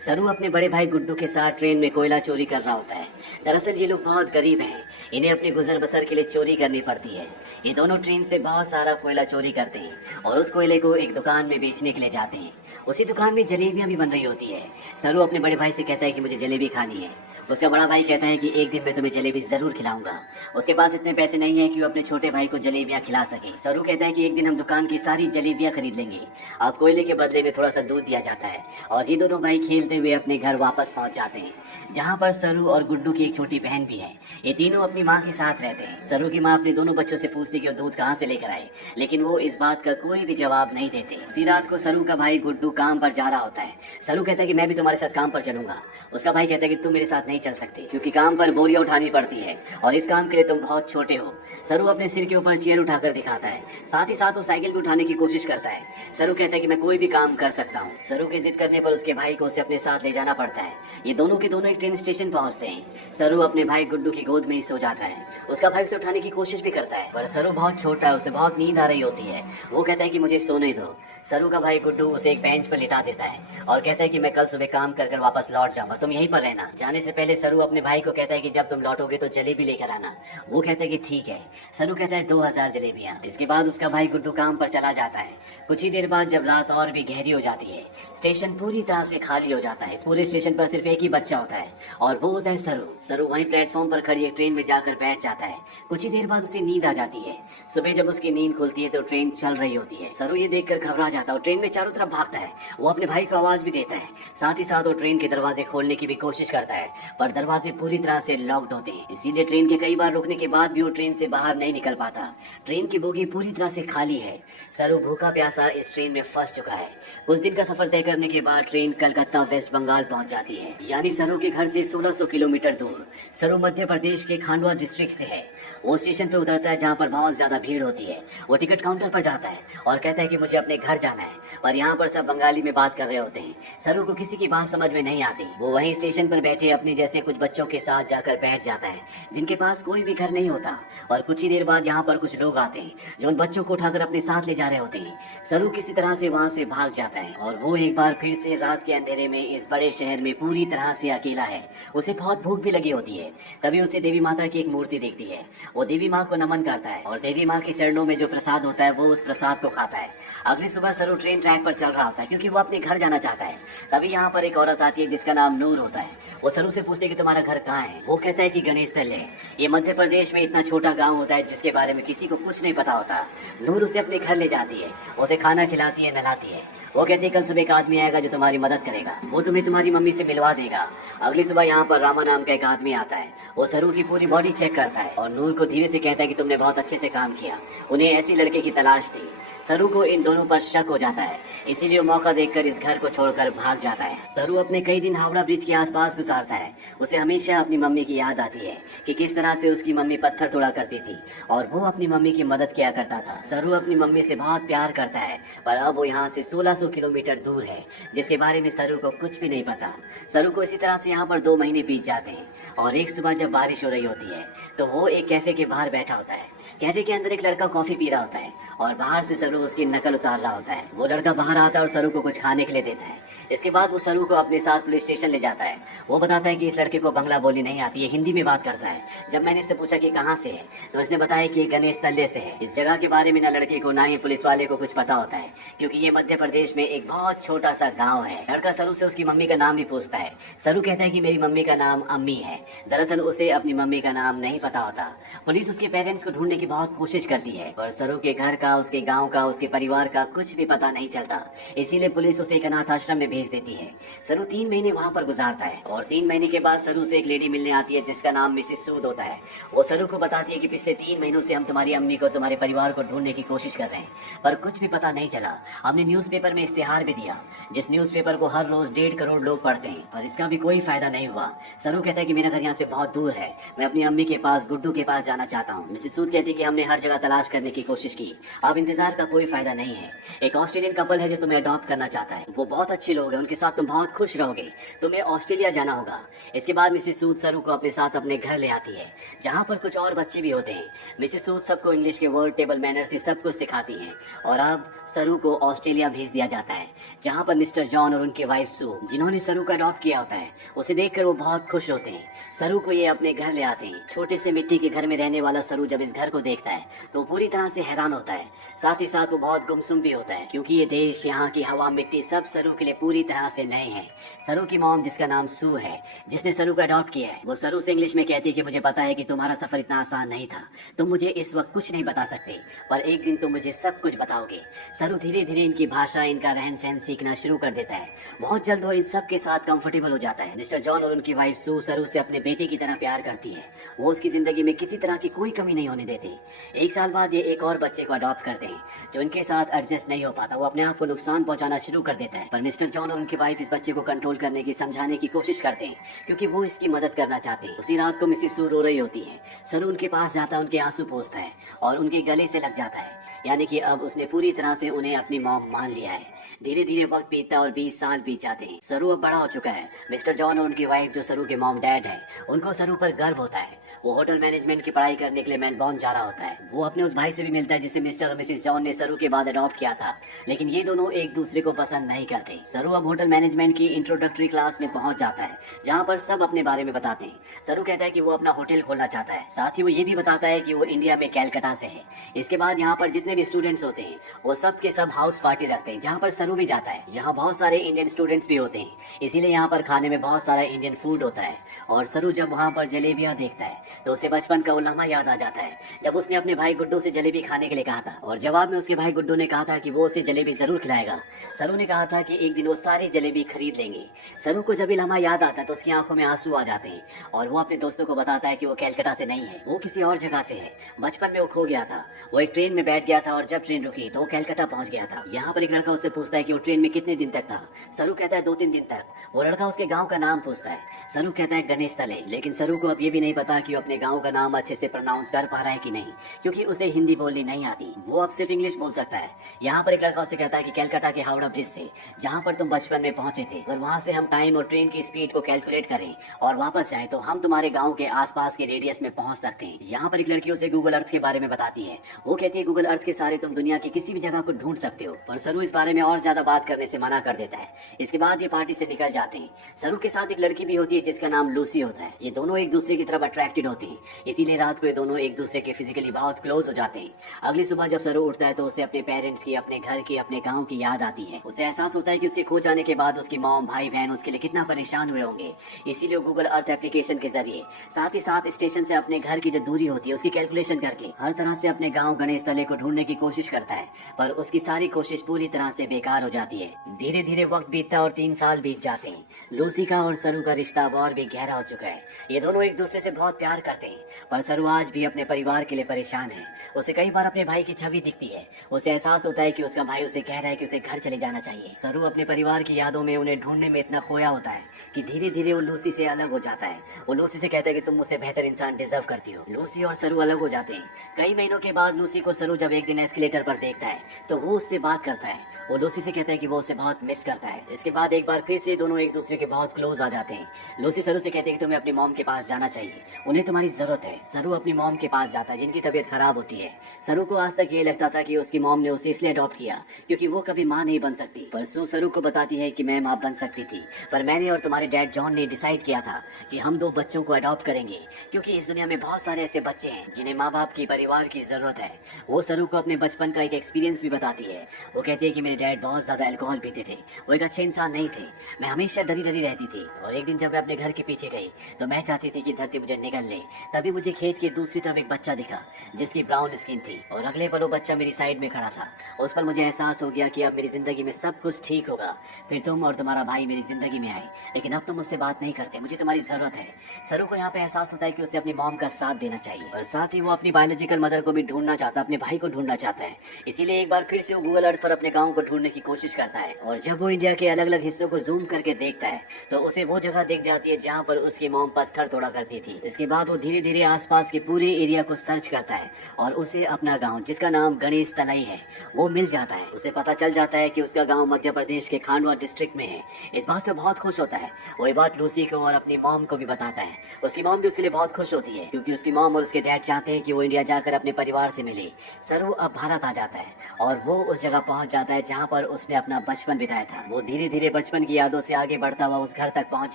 सरू अपने बड़े भाई गुड्डू के साथ ट्रेन में कोयला चोरी कर रहा होता है। दरअसल ये लोग बहुत गरीब हैं, इन्हें अपनी गुजर बसर के लिए चोरी करनी पड़ती है। ये दोनों ट्रेन से बहुत सारा कोयला चोरी करते हैं और उस कोयले को एक दुकान में बेचने के लिए जाते हैं। उसी दुकान में जलेबियां भी बन रही होती है। सरू अपने बड़े भाई से कहता है कि मुझे जलेबी खानी है। उसका बड़ा भाई कहता है कि एक दिन मैं तुम्हें जलेबी जरूर खिलाऊंगा। उसके पास इतने पैसे नहीं है कि वो अपने छोटे भाई को जलेबियां खिला सके। सरू कहता है कि एक दिन हम दुकान की सारी जलेबियां खरीद लेंगे। अब कोयले के बदले में थोड़ा सा दूध दिया जाता है और ये दोनों भाई खेलते हुए अपने घर वापस पहुंच जाते हैं, जहाँ पर सरू और गुड्डू की एक छोटी बहन भी है। ये तीनों अपनी माँ के साथ रहते हैं। सरू की माँ अपने दोनों बच्चों से पूछती कि वो दूध कहाँ से लेकर आए, लेकिन वो इस बात का कोई भी जवाब नहीं देते। उसी रात को सरू का भाई गुड्डू काम पर जा रहा होता है। सरू कहता है कि मैं भी तुम्हारे साथ काम पर चलूंगा। उसका भाई कहता है कि तुम मेरे साथ नहीं चल सकते क्योंकि काम पर बोरियां उठानी पड़ती है और इस काम के लिए तुम बहुत छोटे हो। सरू अपने सिर के ऊपर चेयर उठाकर दिखाता है, साथ ही साथ वो साइकिल भी उठाने की कोशिश करता है। सरू कहता है कि मैं कोई भी काम कर सकता हूँ। सरू की जिद करने पर उसके भाई को उसे अपने साथ ले जाना पड़ता है। ये दोनों के दोनों एक ट्रेन स्टेशन पहुंचते हैं। सरू अपने भाई गुड्डू की गोद में ही सो जाता है। उसका भाई उसे उठाने की कोशिश भी करता है पर सरू बहुत छोटा है, उसे बहुत नींद आ रही होती है। वो कहता है कि मुझे सोने दो। सरू का भाई गुड्डू उसे एक बेंच पर लिटा देता है और कहता है कि मैं कल सुबह काम कर कर वापस लौट जाऊंगा, तुम यहीं पर रहना। जाने से पहले सरू अपने भाई को कहता है कि जब तुम लौटोगे तो जलेबी लेकर आना। वो कहता है कि ठीक है। सरू कहता है 2000 जलेबियां। इसके बाद उसका भाई गुड्डू काम पर चला जाता है। कुछ ही देर बाद जब रात और भी गहरी हो जाती है, स्टेशन पूरी तरह से खाली हो जाता है। इस पूरे स्टेशन पर सिर्फ एक ही बच्चा होता है और वो होता है सरू। सरू वहीं प्लेटफॉर्म पर खड़ी एक ट्रेन में जाकर बैठ जाता है। कुछ ही देर बाद उसे नींद आ जाती है। सुबह जब उसकी नींद खुलती है तो ट्रेन चल रही होती है। सरू ये देखकर घबरा जाता है और ट्रेन में चारों तरफ भागता है। वो अपने भाई को आवाज भी देता है, साथ ही साथ वो ट्रेन के दरवाजे खोलने की भी कोशिश करता है पर दरवाजे पूरी तरह से लॉक्ड होते हैं। इसीलिए ट्रेन के कई बार रुकने के बाद भी वो ट्रेन से बाहर नहीं निकल पाता। ट्रेन की बोगी पूरी तरह से खाली है। सरू भूखा प्यासा इस ट्रेन में फंस चुका है। कुछ दिन का सफर तय करने के बाद ट्रेन कलकत्ता वेस्ट बंगाल पहुंच जाती है, यानी सरू के घर से 1600 किलोमीटर दूर। सरू मध्य प्रदेश के खांडवा डिस्ट्रिक्ट से है। वो स्टेशन पर उतरता है जहाँ पर बहुत ज्यादा भीड़ होती है। वो टिकट काउंटर पर जाता है और कहता है कि मुझे अपने घर जाना है, पर यहाँ पर सब बंगाली में बात कर रहे होते हैं। सरू को किसी की बात समझ में नहीं आती। वो वहीं स्टेशन पर बैठे अपने जैसे कुछ बच्चों के साथ जाकर बैठ जाता है जिनके पास कोई भी घर नहीं होता। और कुछ ही देर बाद यहाँ पर कुछ लोग आते हैं जो उन बच्चों को उठाकर अपने साथ ले जा रहे होते हैं। सरू किसी तरह से वहाँ से भाग जाता है और वो एक बार फिर से रात के अंधेरे में इस बड़े शहर में पूरी तरह से अकेला है। उसे बहुत भूख भी लगी होती है। तभी उसे देवी माता की एक मूर्ति दिखती है। वो देवी माँ को नमन करता है और देवी माँ के चरणों में जो प्रसाद होता है वो उस प्रसाद को खाता है। अगली सुबह सरू ट्रेन ट्रैक पर चल रहा होता है क्योंकि वो अपने घर जाना चाहता है। तभी यहाँ पर एक औरत आती है जिसका नाम नूर होता है। वो सरू से पूछते कि तुम्हारा घर कहाँ है। वो कहता है कि गणेश तल्य है। ये मध्य प्रदेश में इतना छोटा गांव होता है जिसके बारे में किसी को कुछ नहीं पता होता। नूर उसे अपने घर ले जाती है, उसे खाना खिलाती है, नहलाती है। वो कहती है कल सुबह एक आदमी आएगा जो तुम्हारी मदद करेगा, वो तुम्हें तुम्हारी मम्मी से मिलवा देगा। अगली सुबह यहाँ पर रामा नाम का एक आदमी आता है। वो सरू की पूरी बॉडी चेक करता है और नूर को धीरे से कहता है कि तुमने बहुत अच्छे से काम किया। उन्हें ऐसी लड़के की तलाश थी। सरू को इन दोनों पर शक हो जाता है, इसीलिए वो मौका देखकर इस घर को छोड़कर भाग जाता है। सरू अपने कई दिन हावड़ा ब्रिज के आसपास गुजारता है। उसे हमेशा अपनी मम्मी की याद आती है कि किस तरह से उसकी मम्मी पत्थर तोड़ा करती थी और वो अपनी मम्मी की मदद किया करता था। सरू अपनी मम्मी से बहुत प्यार करता है पर अब वो यहाँ से 1600 किलोमीटर दूर है जिसके बारे में सरू को कुछ भी नहीं पता। सरू को इसी तरह से यहाँ पर 2 महीने बीत जाते हैं और एक सुबह जब बारिश हो रही होती है तो वो एक कैफे के बाहर बैठा होता है। कैफे के अंदर एक लड़का कॉफी पी रहा होता है और बाहर से सरू उसकी नकल उतार रहा होता है। वो लड़का बाहर आता है और सरू को कुछ खाने के लिए देता है। इसके बाद वो सरू को अपने साथ पुलिस स्टेशन ले जाता है। वो बताता है कि इस लड़के को बंगला बोली नहीं आती है, हिंदी में बात करता है। जब मैंने इससे पूछा कि कहाँ से है तो इसने बताया कि गणेश तल्ले से है। इस जगह के बारे में ना लड़के को ना ही पुलिस वाले को कुछ पता होता है क्योंकि ये मध्य प्रदेश में एक बहुत छोटा सा गाँव है। लड़का सरू से उसकी मम्मी का नाम भी पूछता है। सरू कहता है कि मेरी मम्मी का नाम अम्मी है। दरअसल उसे अपनी मम्मी का नाम नहीं पता होता। पुलिस उसके पेरेंट्स को ढूंढने की बहुत कोशिश करती है पर सरू के घर का, उसके गाँव का, उसके परिवार का कुछ भी पता नहीं चलता। इसीलिए पुलिस उसे एक अनाथ आश्रम में भेज देती है। सरू 3 महीने वहाँ पर गुजारता है और 3 महीने के बाद सरू से एक लेडी मिलने आती है जिसका नाम मिसेस सूद होता है। वो सरू को बताती है कि पिछले 3 महीनों से हम तुम्हारी अम्मी को, तुम्हारे परिवार को ढूंढने की कोशिश कर रहे हैं पर कुछ भी पता नहीं चला। हमने न्यूज़पेपर में इश्तेहार भी दिया जिस न्यूज़पेपर को हर रोज 1.5 करोड़ लोग पढ़ते हैं पर इसका भी कोई फायदा नहीं हुआ। सरू कहता है कि मेरा घर यहाँ से बहुत दूर है, मैं अपनी अम्मी के पास, गुड्डू के पास जाना चाहता हूँ। मिसेस सूद कहती कहती कि हमने हर जगह तलाश करने की कोशिश की, अब इंतजार का कोई फायदा नहीं है। एक ऑस्ट्रेलियन कपल है जो तुम्हें अडॉप्ट करना चाहता है। वो बहुत अच्छे लोग हैं, उनके साथ तुम बहुत खुश रहोगे। तुम्हें ऑस्ट्रेलिया जाना होगा। इसके बाद मिसेस सूद सरू को अपने साथ अपने घर ले आती है, जहाँ पर कुछ और बच्चे भी होते हैं। मिसेस सूद सबको इंग्लिश के वर्ड, टेबल मैनर्स से सब कुछ सिखाती हैं। और अब सरू को ऑस्ट्रेलिया भेज दिया जाता है, जहाँ पर मिस्टर जॉन और उनकी वाइफ सू, जिन्होंने सरू को अडॉप्ट किया होता है, उसे देखकर वो बहुत खुश होते हैं। सरू को ये अपने घर ले आते हैं। छोटे से मिट्टी के घर में रहने वाला सरू जब इस घर को देखता है तो पूरी तरह से हैरान होता है। साथ ही साथ वो बहुत गुमसुम भी होता है, क्योंकि ये देश, यहाँ की हवा, मिट्टी सब सरू के लिए पूरी तरह से नए हैं। सरू की मॉम, जिसका नाम सू है, जिसने सरू को अडॉप्ट किया है, वो सरू से इंग्लिश में कहती है कि मुझे पता है कि तुम्हारा सफर इतना आसान नहीं था, तुम मुझे इस वक्त कुछ नहीं बता सकते, पर एक दिन तुम मुझे सब कुछ बताओगे। सरू धीरे धीरे इनकी भाषा, इनका रहन सहन सीखना शुरू कर देता है। बहुत जल्द वो इन सब के साथ कंफर्टेबल हो जाता है। मिस्टर जॉन और उनकी वाइफ सू सरू से अपने बेटे की तरह प्यार करती है। वो उसकी जिंदगी में किसी तरह की कोई कमी नहीं होने देती। एक साल बाद ये एक और बच्चे को अडॉप्ट करते हैं, जो इनके साथ एडजस्ट नहीं हो पाता। वो अपने आप को नुकसान पहुंचाना शुरू कर देता है, पर मिस्टर जॉन और उनकी वाइफ इस बच्चे को कंट्रोल करने की, समझाने की कोशिश करते हैं, क्योंकि वो इसकी मदद करना चाहते हैं। उसी रात को मिसेस सू रो रही होती है। सरू उनके पास जाता है, उनके आंसू पोंछता है और उनके गले से लग जाता है, यानी कि अब उसने पूरी तरह से उन्हें अपनी मॉम मान लिया है। धीरे धीरे वक्त बीतता है और 20 साल बीत जाते हैं। सरू अब बड़ा हो चुका है। मिस्टर जॉन और उनकी वाइफ, जो सरू के मॉम डैड हैं, उनको सरू पर गर्व होता है। वो होटल मैनेजमेंट की पढ़ाई करने के लिए मेलबोर्न जा रहा होता है। वो अपने उस भाई से भी मिलता है जिसे मिस्टर और मिसेस जॉन ने सरू के बाद अडॉप्ट किया था, लेकिन ये दोनों एक दूसरे को पसंद नहीं करते। सरू अब होटल मैनेजमेंट की इंट्रोडक्टरी क्लास में पहुंच जाता है, जहाँ पर सब अपने बारे में बताते हैं। सरू कहता है कि वो अपना होटल खोलना चाहता है। साथ ही वो ये भी बताता है कि वो इंडिया में कैलकाटा से है। इसके बाद यहाँ पर जितने भी स्टूडेंट्स होते हैं, वो सब के सब हाउस पार्टी रखते हैं, जहाँ पर सरू भी जाता है। यहाँ बहुत सारे इंडियन स्टूडेंट्स भी होते हैं, इसीलिए यहाँ पर खाने में बहुत सारा इंडियन फूड होता है। और सरू जब वहाँ पर जलेबियाँ देखता है तो उसे बचपन का वो लम्हा याद आ जाता है, जब उसने अपने भाई गुड्डू से जलेबी खाने के लिए कहा था, और जवाब में उसके भाई गुड्डू ने कहा था कि वो उसे जलेबी जरूर खिलाएगा। सरू ने कहा था कि एक दिन वो सारी जलेबी खरीद लेंगे। सरू को जब ये लम्हा याद आता है तो उसकी आंखों में आंसू आ जाते हैं, और वो अपने दोस्तों को बताता है कि वो कैलकाटा से नहीं है, वो किसी और जगह से है। बचपन में वो खो गया था। वो एक ट्रेन में बैठ गया था और जब ट्रेन रुकी तो वो कैलकाटा पहुंच गया था। यहाँ पर एक लड़का उससे पूछता है कि वो ट्रेन में कितने दिन तक था। सरू कहता है 2-3 दिन तक। वो लड़का उसके गांव का नाम पूछता है। सरू कहता है गणेश तले, लेकिन सरू को अब ये भी नहीं पता कि वो अपने गांव का नाम अच्छे से प्रोनाउंस कर पा रहा है कि नहीं, क्योंकि उसे हिंदी बोलनी नहीं आती। वो अब सिर्फ इंग्लिश बोल सकता है। यहाँ पर एक लड़का उससे कहता है कि कैलकाटा के हावड़ा ब्रिज से, जहाँ पर तुम बचपन में पहुंचे थे, अगर वहाँ से हम टाइम और ट्रेन की स्पीड को कैलकुलेट करें और वापस जाए तो हम तुम्हारे गाँव के आसपास के रेडियस में पहुंच सकते हैं। यहाँ पर एक लड़की उसे गूगल अर्थ के बारे में बताती है। वो कहती है गूगल अर्थ के सहारे तुम दुनिया की किसी भी जगह को ढूंढ सकते हो, पर सरू इस बारे में और ज्यादा बात करने से मना कर देता है। इसके बाद ये पार्टी से निकल जाते हैं। सरू के साथ एक लड़की भी होती है जिसका नाम लूसी होता है। ये दोनों एक दूसरे की तरफ अट्रैक्टेड होते हैं, इसीलिए रात को ये दोनों एक दूसरे के फिजिकली बहुत क्लोज हो जाते हैं। अगली सुबह जब सरू उठता है तो उसे अपने पेरेंट्स की, अपने घर की, अपने गाँव की याद आती है। उसे एहसास होता है कि उसके खो जाने के बाद उसकी मॉम, भाई बहन उसके लिए कितना परेशान हुए होंगे। इसीलिए गूगल अर्थ एप्लीकेशन के जरिए, साथ ही साथ स्टेशन से अपने घर की जो दूरी होती है उसकी कैलकुलेशन करके हर तरह से अपने गाँव गणेश तले को ढूंढने की कोशिश करता है, पर उसकी सारी कोशिश पूरी तरह से बेकार हो जाती है। धीरे धीरे वक्त बीतता और 3 साल बीत जाते हैं। लूसी का और सरू का रिश्ता अब और भी गहरा हो चुका है। ये दोनों एक दूसरे से बहुत प्यार करते हैं, पर सरू आज भी अपने परिवार के लिए परेशान है। उसे कई बार अपने भाई की छवि दिखती है। उसे एहसास होता है कि उसका भाई उसे कह रहा है कि उसे घर चले जाना चाहिए। सरू अपने परिवार की यादों में, उन्हें ढूंढने में इतना खोया होता है कि धीरे धीरे वो लूसी से अलग हो जाता है। वो लूसी से कहता है कि तुम मुझसे बेहतर इंसान डिजर्व करती हो। लूसी और सरू अलग हो जाते हैं। कई महीनों के बाद लूसी को सरू जब एक दिन एस्केलेटर पर देखता है तो वो उससे बात करता है। वो लूसी से कहता है कि वो उसे बहुत मिस करता है। इसके बाद एक बार फिर से दोनों एक दूसरे के बहुत क्लोज आ जाते हैं। लूसी सरू से कहती है कि तुम्हें अपनी मॉम के पास जाना चाहिए, उन्हें तुम्हारी जरूरत है। सरू अपनी मॉम के पास जाता है जिनकी तबीयत खराब होती है। सरू को आज तक ये लगता था कि उसकी मॉम ने उसे इसलिए अडॉप्ट किया क्योंकि वो कभी माँ नहीं बन सकती, पर सरू को बताती है कि मैं माँ बन सकती थी, पर मैंने और तुम्हारे डैड जॉन ने डिसाइड किया था कि हम 2 बच्चों को अडॉप्ट करेंगे, क्योंकि इस दुनिया में बहुत सारे ऐसे बच्चे हैं जिन्हें माँ बाप की, परिवार की जरूरत है। वो सरू को अपने बचपन का एक एक्सपीरियंस भी बताती है। वो कहती है कि मेरे डैड बहुत ज्यादा अल्कोहल पीते थे, वो एक अच्छे इंसान नहीं थे। मैं हमेशा डरी डरी रहती थी, और एक दिन जब मैं अपने घर के पीछे गई तो मैं चाहती थी कि धरती मुझे निगल ले। तभी मुझे खेत की दूसरी तरफ एक बच्चा दिखा जिसकी ब्राउन स्किन थी, और अगले पल वो बच्चा मेरी साइड में खड़ा था। उस पर मुझे एहसास हो गया कि अब मेरी जिंदगी में सब कुछ ठीक होगा। फिर तुम और तुम्हारा भाई मेरी जिंदगी में आए, लेकिन अब तुम मुझसे बात नहीं करते, मुझे तुम्हारी जरूरत है। सरू को यहाँ पे एहसास होता है कि उसे अपनी मॉम का साथ देना चाहिए, और साथ ही वो अपनी बायोलॉजिकल मदर को भी ढूंढना चाहता है, अपने भाई को ढूंढना चाहता है। इसीलिए एक बार फिर से वो गूगल अर्थ पर अपने गाँव को ढूंढने की कोशिश करता है, और जब वो इंडिया के अलग अलग हिस्सों को जूम करके देखता है तो उसे वो जगह दिख जाती है जहाँ पर उसकी मॉम पत्थर तोड़ा करती थी। इसके बाद वो धीरे धीरे आसपास के पूरे एरिया को सर्च सर्च करता है और उसे अपना गांव, जिसका नाम गणेश तलाई है, वो मिल जाता है। उसे पता चल जाता है कि उसका गांव मध्य प्रदेश के खांडवा डिस्ट्रिक्ट में है। इस बात से बहुत खुश होता है। वो ये बात लूसी को और अपनी मॉम को भी बताता है। उसकी मॉम भी उसके लिए बहुत खुश होती है, क्योंकि उसकी मॉम और उसके डैड चाहते हैं कि वो इंडिया जाकर अपने परिवार से मिले। सरू अब भारत आ जाता है और वो उस जगह पहुंच जाता है जहाँ पर उसने अपना बचपन बिताया था। वो धीरे धीरे बचपन की यादों से आगे बढ़ता हुआ उस घर तक पहुंच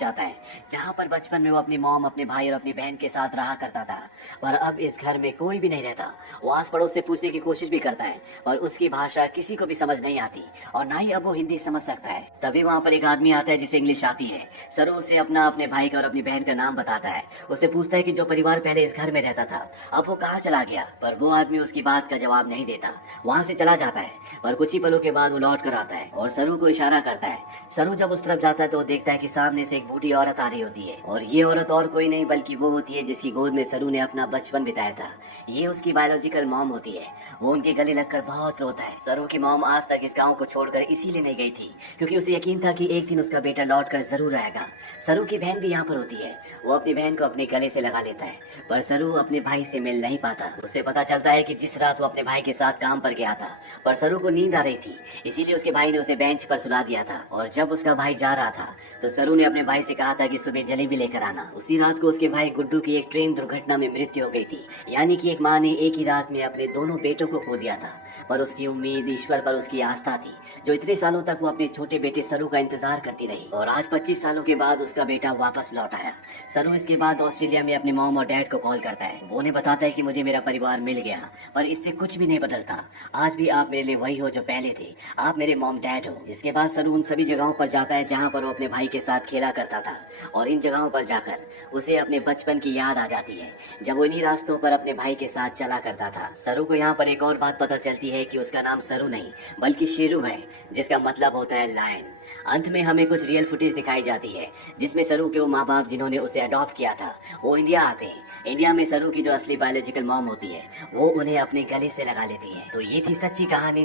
जाता है जहाँ पर बचपन में वो अपनी मॉम, अपने भाई और अपनी बहन के साथ रहा करता था। पर अब इस घर में कोई भी नहीं रहता। वो आस पड़ोस से पूछने की कोशिश भी करता है और उसकी भाषा किसी को भी समझ नहीं आती और ना ही अब वो हिंदी समझ सकता है। तभी वहाँ पर एक आदमी आता है जिसे इंग्लिश आती है। सरू उसे अपने भाई का और अपनी बहन का नाम बताता है। उससे पूछता है कि जो परिवार पहले इस घर में रहता था अब वो कहाँ चला गया। पर वो आदमी उसकी बात का जवाब नहीं देता, वहाँ से चला जाता है। पर कुछ ही पलों के बाद वो लौट कर आता है और सरू को इशारा करता है। सरू जब उस तरफ जाता है तो वो देखता है कि सामने से एक बूढ़ी औरत आ रही होती है और ये औरत और कोई नहीं बल्कि वो होती है जिसकी गोद में सरू ने अपना बचपन बिताया था। ये उसकी बायोलॉजिकल मॉम होती है। वो उनके गले लगकर बहुत रोता है। सरू की मॉम आज तक इस गाँव को छोड़कर इसीलिए नहीं गई थी क्योंकि उसे यकीन था कि एक दिन उसका बेटा लौट कर जरूर आएगा। सरू की बहन भी यहाँ पर होती है। वो अपनी बहन को अपने गले से लगा लेता है, पर सरू अपने भाई से मिल नहीं पाता। उससे पता चलता है कि जिस रात वो अपने भाई के साथ काम पर गया था, पर सरू को नींद आ रही थी, इसीलिए उसके भाई ने उसे बेंच पर सुला दिया था। और जब उसका भाई जा रहा था तो सरू ने अपने भाई से कहा था कि सुबह जलेबी लेकर आना। उसी रात को उसके भाई गुड्डू की एक ट्रेन दुर्घटना में मृत्यु हो गई थी। यानी कि एक माँ ने एक ही रात में अपने दोनों बेटों को खो दिया था। पर उसकी उम्मीद, ईश्वर पर उसकी आस्था थी, जो इतने सालों तक वो अपने छोटे बेटे सरू का इंतजार करती रही। और आज 25 सालों के बाद उसका बेटा वापस लौट आया। सरू इसके बाद ऑस्ट्रेलिया में अपने मॉम और डैड को कॉल करता है। वो उन्हें बताता है कि मुझे मेरा परिवार मिल गया, पर इससे कुछ भी नहीं बदलता। आज भी आप मेरे लिए वही हो जो पहले थे। आप मेरे मॉम डैड हो। इसके बाद सरू उन सभी जगहों पर जाता है जहाँ पर वो अपने भाई के साथ खेला करता था और इन जगहों पर जाकर उसे अपने बचपन की याद आ जाती है जब वो इन्हीं रास्तों पर अपने भाई के साथ चला करता था। सरू को यहाँ पर एक और बात पता चलती है कि उसका नाम सरू नहीं बल्कि शेरू है, जिसका मतलब होता है लायन। अंत में हमें कुछ रियल फुटेज दिखाई जाती है जिसमें सरू के वो माँ बाप जिन्होंने उसे अडॉप्ट किया था वो इंडिया आते हैं। इंडिया में सरू की जो असली बायोलॉजिकल मॉम होती है वो उन्हें अपने गले से लगा लेती है। तो ये थी सच्ची कहानी।